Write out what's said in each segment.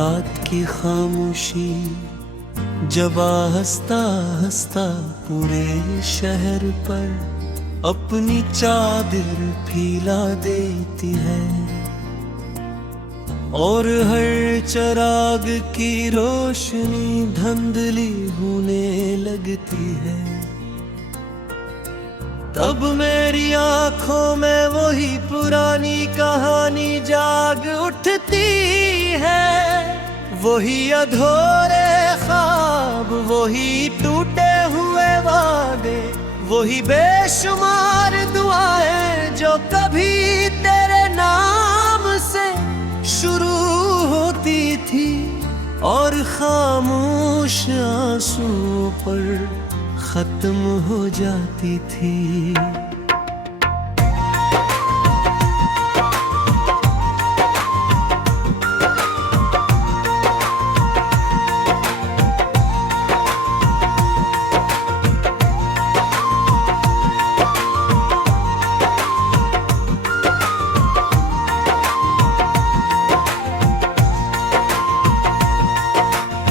रात की खामोशी जब हंसता हंसता पूरे शहर पर अपनी चादर फैला देती है और हर चिराग की रोशनी धुंधली होने लगती है। तब मेरी आंखों में वही पुरानी कहानी जाग उठती है, वही अधूरे ख्वाब, वही टूटे हुए वादे, वही बेशुमार दुआएं जो कभी तेरे नाम से शुरू होती थी और खामोश आंसुओं पर खत्म हो जाती थी।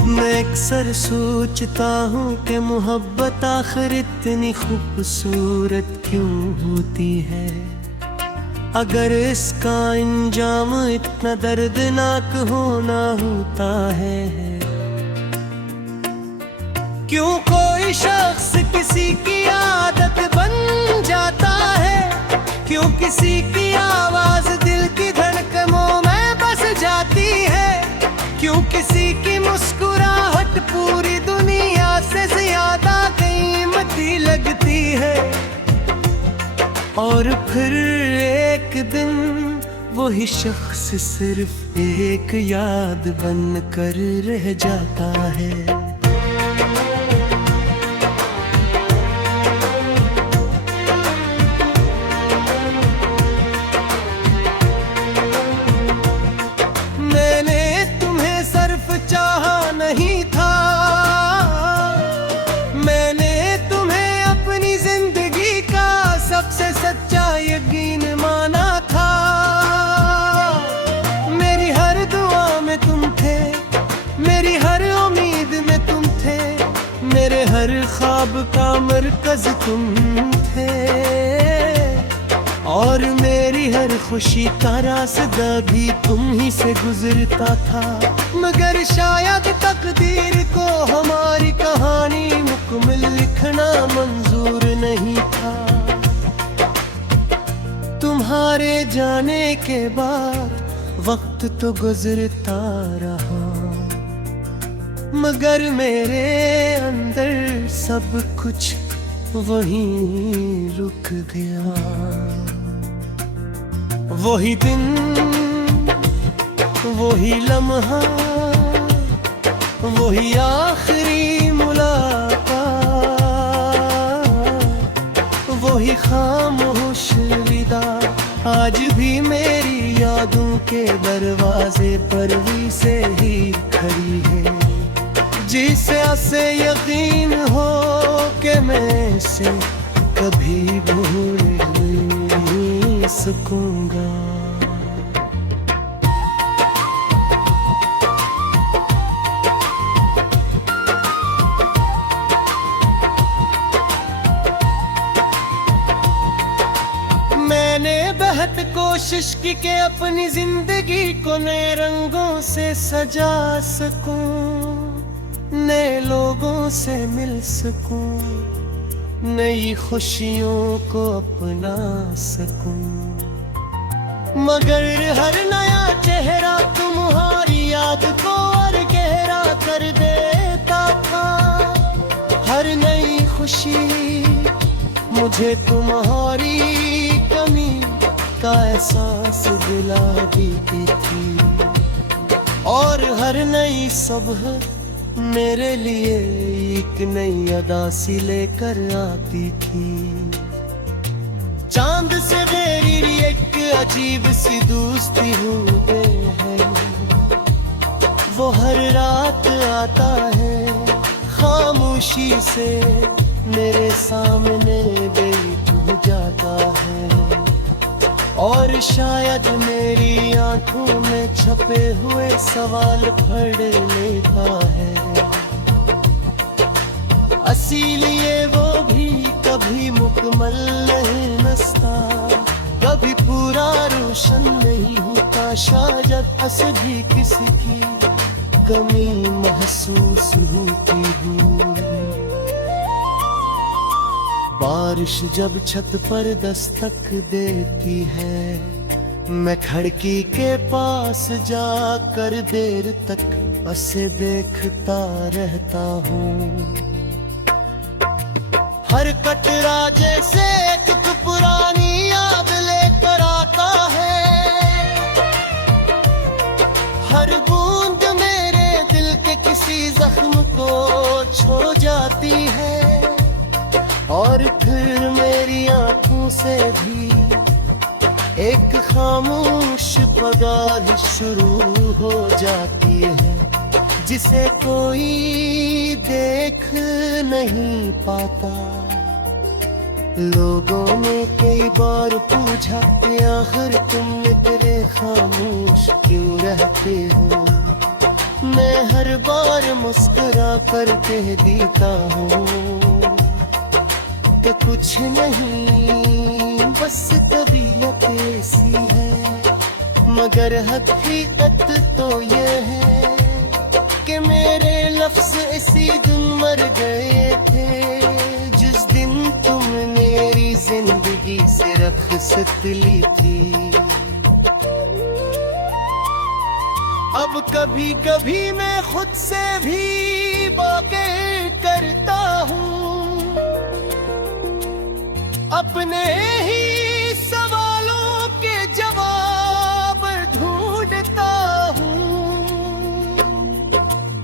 मैं अक्सर सोचता हूँ कि मोहब्बत आखिर इतनी खूबसूरत क्यों होती है, अगर इसका अंजाम इतना दर्दनाक होना होता है। क्यों कोई शख्स किसी की आदत बन जाता है, क्यों किसी की आवाज दिल की धड़कनों में बस जाती है, क्यों किसी की मुस्कुराहट पूरी दुनिया से ज्यादा कीमती लगती है। और फिर एक दिन वही शख्स सिर्फ एक याद बन कर रह जाता है। चाहा नहीं था, मैंने तुम्हें अपनी जिंदगी का सबसे सच्चा यकीन माना था। मेरी हर दुआ में तुम थे, मेरी हर उम्मीद में तुम थे, मेरे हर ख्वाब का मरकज तुम थे और मेरी हर खुशी का रास्ता भी तुम ही से गुजरता था। मगर शायद तकदीर को हमारी कहानी मुकम्मल लिखना मंजूर नहीं था। तुम्हारे जाने के बाद वक्त तो गुजरता रहा, मगर मेरे अंदर सब कुछ वहीं रुक गया। वही दिन, वही लम्हा, वही आखिरी मुलाकात, वही खामोश विदा आज भी मेरी यादों के दरवाजे पर भी से ही खड़ी है। जिसे यकीन हो कि मैं इसे कभी भूल नहीं सकूंगा। मैंने बहुत कोशिश की कि अपनी जिंदगी को नए रंगों से सजा सकूं, नए लोगों से मिल सकूं, नई खुशियों को अपना सकूं। मगर हर नया चेहरा तुम्हारी याद को और गहरा कर देता था। हर नई खुशी मुझे तुम्हारी कमी का एहसास दिला देती थी और हर नई सुबह मेरे लिए एक नई अदा सी लेकर आती थी। चांद से मेरी एक अजीब सी दोस्ती हो गई है, वो हर रात आता है खामोशी से मेरे सामने बैठ जाता है और शायद मेरी आंखों में छपे हुए सवाल पढ़ लेता है। इसीलिए वो भी कभी मुकम्मल नहीं नसता, कभी पूरा रोशन नहीं होता, शायद हंस भी किसी की कमी महसूस होती हो। बारिश जब छत पर दस्तक देती है, मैं खिड़की के पास जाकर देर तक उसे देखता रहता हूँ। हर कटरा जैसे एक पुरानी याद लेकर आता है, हर बूंद मेरे दिल के किसी जख्म को छू जाती है, और फिर मेरी आंखों से भी एक खामोश पगार शुरू हो जाती है, जिसे कोई देख नहीं पाता। लोगों ने कई बार पूछा कि आखिर तुम इतने खामोश क्यों रहते हो। मैं हर बार मुस्कुरा कर कह देता हूँ कि कुछ नहीं, बस तबीयत ऐसी है। मगर हकीकत तो ये है कि मेरे लफ्ज़ इसी दिन मर गए थे, जिस दिन तुमने मेरी जिंदगी से रुखसत ली थी। अब कभी कभी मैं खुद से भी बातें करता हूँ, अपने ही सवालों के जवाब ढूंढता हूँ,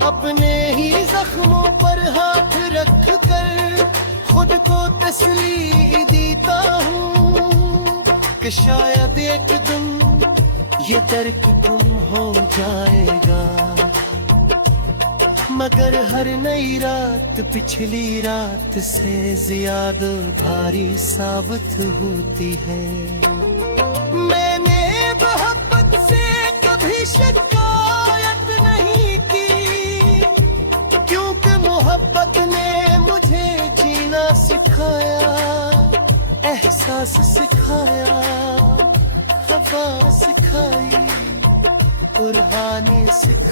अपने ही जख्मों पर हाथ रख कर खुद को तसल्ली देता हूँ कि शायद एक दिन ये दर्द गुम हो जाएगा। मगर हर नई रात पिछली रात से ज्यादा भारी साबित होती है। मैंने मोहब्बत से कभी शिकायत नहीं की, क्योंकि मोहब्बत ने मुझे जीना सिखाया, एहसास सिखाया, खफा सिखाई, कुर्बानी सिखाई।